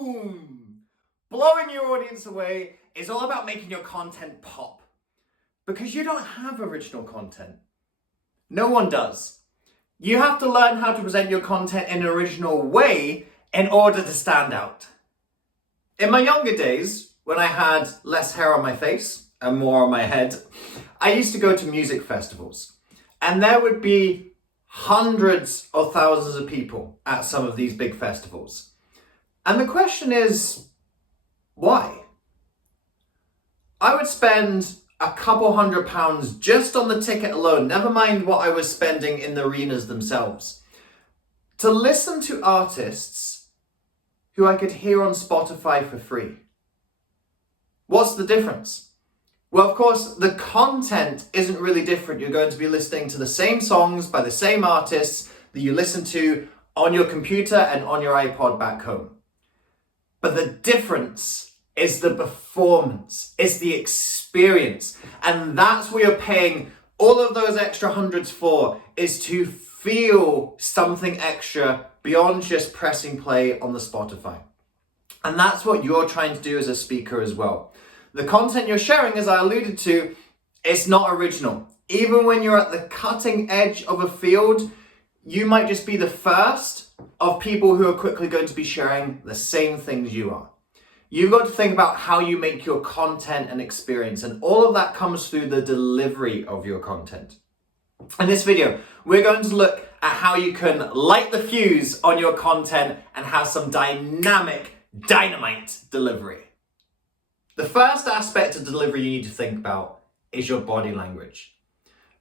boom! Blowing your audience away is all about making your content pop. Because you don't have original content. No one does. You have to learn how to present your content in an original way in order to stand out. In my younger days, when I had less hair on my face and more on my head, I used to go to music festivals. And there would be hundreds of thousands of people at some of these big festivals. And the question is, why? I would spend a couple £100 just on the ticket alone, never mind what I was spending in the arenas themselves, to listen to artists who I could hear on Spotify for free. What's the difference? Well, of course, the content isn't really different. You're going to be listening to the same songs by the same artists that you listen to on your computer and on your iPod back home. But the difference is the performance, it's the experience. And that's what you're paying all of those extra hundreds for, is to feel something extra beyond just pressing play on the Spotify. And that's what you're trying to do as a speaker as well. The content you're sharing, as I alluded to, it's not original. Even when you're at the cutting edge of a field, you might just be the first of people who are quickly going to be sharing the same things you are. You've got to think about how you make your content and experience, and all of that comes through the delivery of your content. In this video, we're going to look at how you can light the fuse on your content and have some dynamic dynamite delivery. The first aspect of delivery you need to think about is your body language.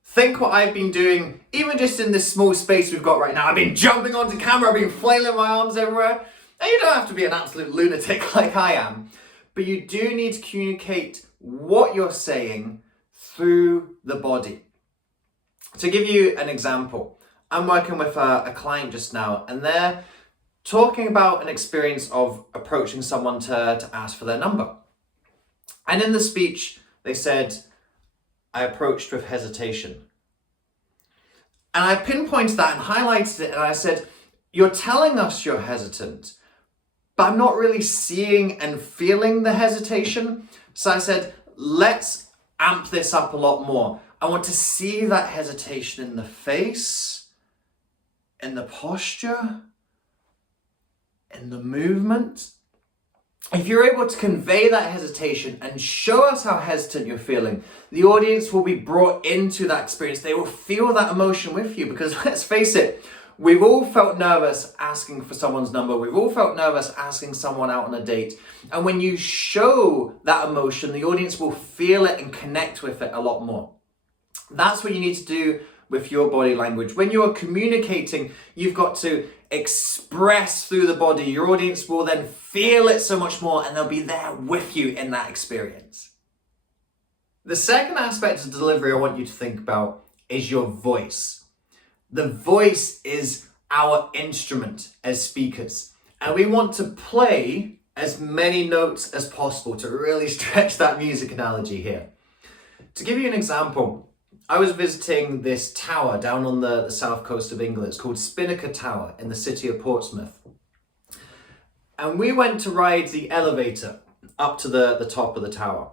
Think what I've been doing, even just in this small space we've got right now. I've been jumping onto camera, I've been flailing my arms everywhere. Now, you don't have to be an absolute lunatic like I am, but you do need to communicate what you're saying through the body. To give you an example, I'm working with a client just now, and they're talking about an experience of approaching someone to ask for their number. And in the speech, they said, I approached with hesitation. And I pinpointed that and highlighted it, and I said, you're telling us you're hesitant, but I'm not really seeing and feeling the hesitation. So I said, let's amp this up a lot more. I want to see that hesitation in the face, in the posture, in the movement. If you're able to convey that hesitation and show us how hesitant you're feeling, the audience will be brought into that experience. They will feel that emotion with you, because let's face it, we've all felt nervous asking for someone's number. We've all felt nervous asking someone out on a date. And when you show that emotion, the audience will feel it and connect with it a lot more. That's what you need to do with your body language. When you're communicating, you've got to express through the body. Your audience will then feel it so much more, and they'll be there with you in that experience. The second aspect of delivery I want you to think about is your voice. The voice is our instrument as speakers, and we want to play as many notes as possible to really stretch that music analogy here. To give you an example, I was visiting this tower down on the south coast of England. It's called Spinnaker Tower in the city of Portsmouth. And we went to ride the elevator up to the top of the tower.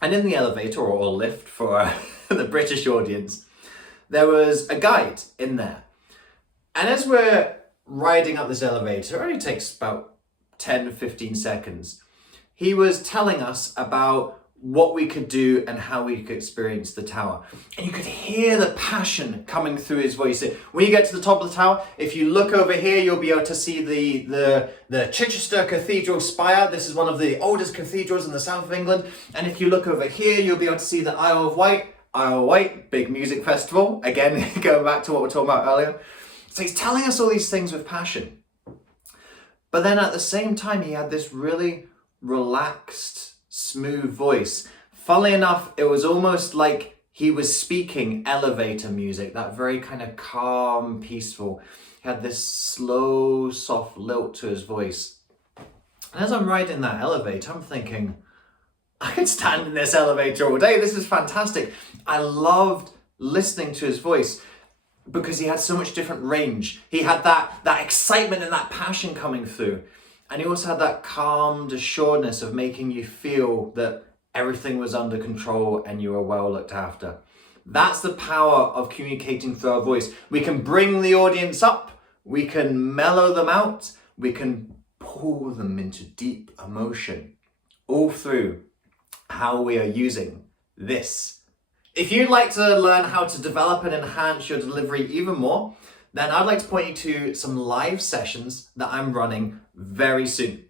And in the elevator, or lift for the British audience, there was a guide in there. And as we're riding up this elevator, it only takes about 10, 15 seconds, he was telling us about what we could do and how we could experience the tower. And you could hear the passion coming through his voice. When you get to the top of the tower, if you look over here, you'll be able to see the Chichester Cathedral spire. This is one of the oldest cathedrals in the south of England. And if you look over here, you'll be able to see the Isle of Wight. Isle of Wight, big music festival. Again, going back to what we were talking about earlier. So he's telling us all these things with passion. But then at the same time, he had this really relaxed, smooth voice. Funnily enough, it was almost like he was speaking elevator music, that very kind of calm, peaceful. He had this slow, soft lilt to his voice. And as I'm riding that elevator, I'm thinking, I could stand in this elevator all day. This is fantastic. I loved listening to his voice because he had so much different range. He had that excitement and that passion coming through. And he also had that calm assuredness of making you feel that everything was under control and you were well looked after. That's the power of communicating through our voice. We can bring the audience up, we can mellow them out, we can pull them into deep emotion, all through how we are using this. If you'd like to learn how to develop and enhance your delivery even more, then I'd like to point you to some live sessions that I'm running very soon.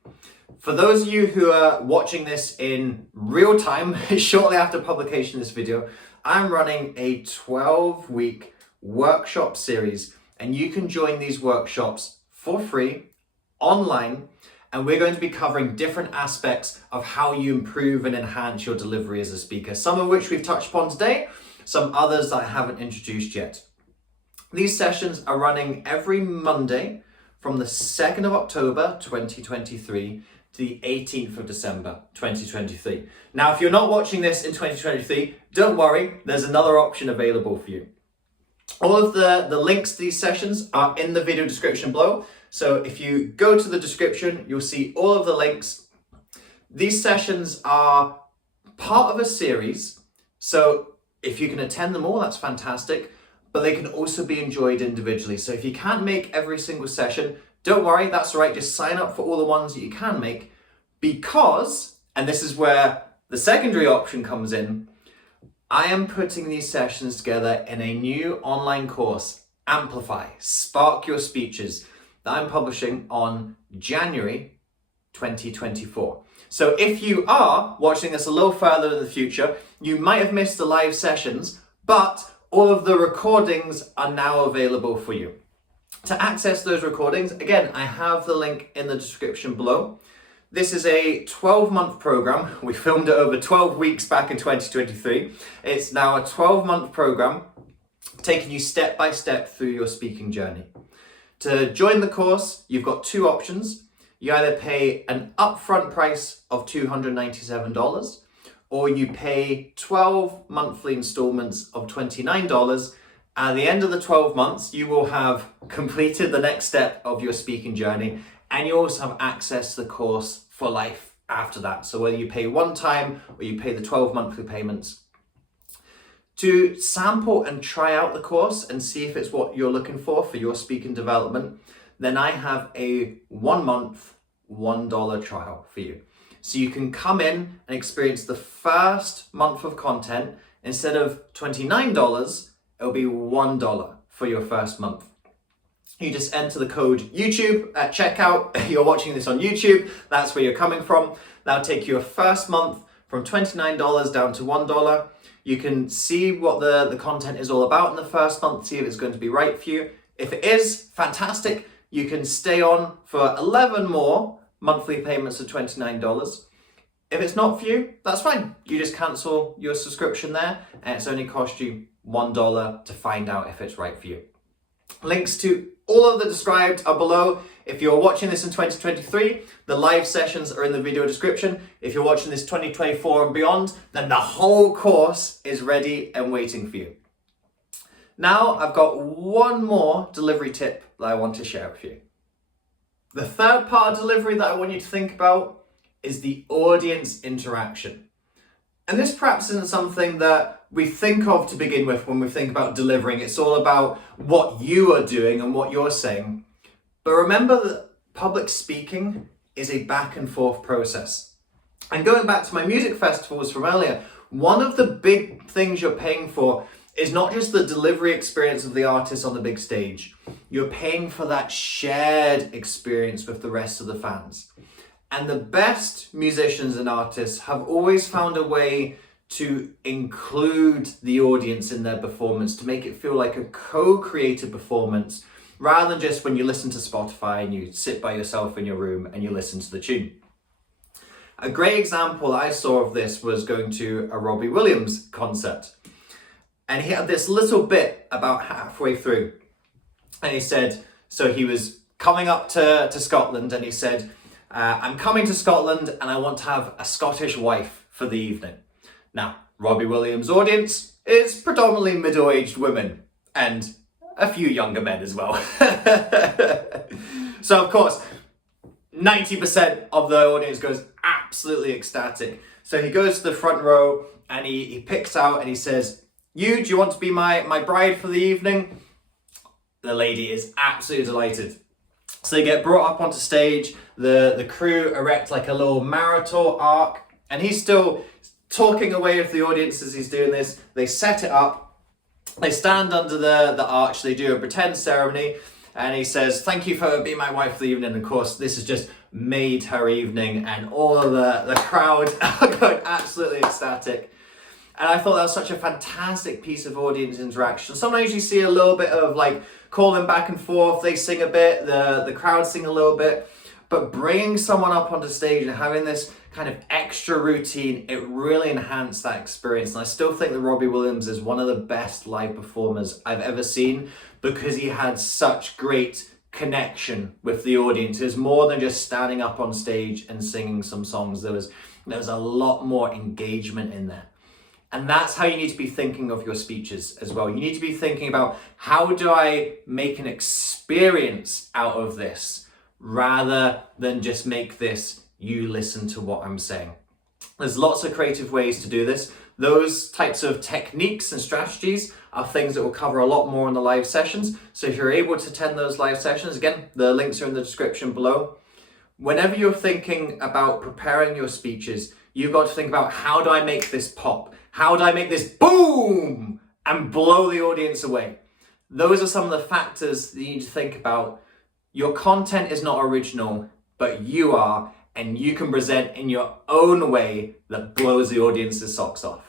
For those of you who are watching this in real time, shortly after publication of this video, I'm running a 12-week workshop series, and you can join these workshops for free online, and we're going to be covering different aspects of how you improve and enhance your delivery as a speaker, some of which we've touched upon today, some others that I haven't introduced yet. These sessions are running every Monday from the 2nd of October 2023 to the 18th of December 2023. Now, if you're not watching this in 2023, don't worry, there's another option available for you. All of the links to these sessions are in the video description below. So if you go to the description, you'll see all of the links. These sessions are part of a series. So if you can attend them all, that's fantastic, but they can also be enjoyed individually. So if you can't make every single session, don't worry, that's all right. Just sign up for all the ones that you can make, because, and this is where the secondary option comes in, I am putting these sessions together in a new online course, Amplify, Spark Your Speeches, that I'm publishing on January 2024. So if you are watching this a little further in the future, you might have missed the live sessions, but all of the recordings are now available for you. To access those recordings, again, I have the link in the description below. This is a 12-month program. We filmed it over 12 weeks back in 2023. It's now a 12-month program taking you step by step through your speaking journey. To join the course, you've got two options. You either pay an upfront price of $297, or you pay 12 monthly installments of $29. At the end of the 12 months, you will have completed the next step of your speaking journey, and you also have access to the course for life after that. So whether you pay one time or you pay the 12 monthly payments, to sample and try out the course and see if it's what you're looking for your speaking development, then I have a 1 month, $1 trial for you. So you can come in and experience the first month of content. Instead of $29, it'll be $1 for your first month. You just enter the code YouTube at checkout. You're watching this on YouTube, that's where you're coming from. That'll take your first month from $29 down to $1. You can see what the content is all about in the first month, see if it's going to be right for you. If it is, fantastic. You can stay on for 11 more monthly payments of $29. If it's not for you, that's fine. You just cancel your subscription there, and it's only cost you $1 to find out if it's right for you. Links to all of the described are below. If you're watching this in 2023, the live sessions are in the video description. If you're watching this 2024 and beyond, then the whole course is ready and waiting for you. Now, I've got one more delivery tip that I want to share with you. The third part of delivery that I want you to think about is the audience interaction. And this perhaps isn't something that we think of to begin with when we think about delivering. It's all about what you are doing and what you're saying. But remember that public speaking is a back and forth process. And going back to my music festivals from earlier, one of the big things you're paying for is not just the delivery experience of the artist on the big stage. You're paying for that shared experience with the rest of the fans. And the best musicians and artists have always found a way to include the audience in their performance, to make it feel like a co-created performance, rather than just when you listen to Spotify and you sit by yourself in your room and you listen to the tune. A great example I saw of this was going to a Robbie Williams concert. And he had this little bit about halfway through. And he said, so he was coming up to Scotland, and he said, I'm coming to Scotland and I want to have a Scottish wife for the evening. Now, Robbie Williams' audience is predominantly middle-aged women and a few younger men as well. So of course, 90% of the audience goes absolutely ecstatic. So he goes to the front row and he picks out and he says, do you want to be my bride for the evening? The lady is absolutely delighted. So they get brought up onto stage, the crew erect like a little marital arc, and he's still talking away with the audience as he's doing this. They set it up, they stand under the arch, they do a pretend ceremony, and he says, thank you for being my wife for the evening. And of course, this has just made her evening, and all of the crowd are going absolutely ecstatic. And I thought that was such a fantastic piece of audience interaction. Sometimes you see a little bit of like calling back and forth, they sing a bit, the crowd sing a little bit, but bringing someone up onto stage and having this kind of extra routine, it really enhanced that experience. And I still think that Robbie Williams is one of the best live performers I've ever seen, because he had such great connection with the audience. It was more than just standing up on stage and singing some songs. There was a lot more engagement in there. And that's how you need to be thinking of your speeches as well. You need to be thinking about, how do I make an experience out of this, rather than just make this, you listen to what I'm saying. There's lots of creative ways to do this. Those types of techniques and strategies are things that we'll cover a lot more in the live sessions. So if you're able to attend those live sessions, again, the links are in the description below. Whenever you're thinking about preparing your speeches, you've got to think about, how do I make this pop? How do I make this boom and blow the audience away? Those are some of the factors that you need to think about. Your content is not original, but you are, and you can present in your own way that blows the audience's socks off.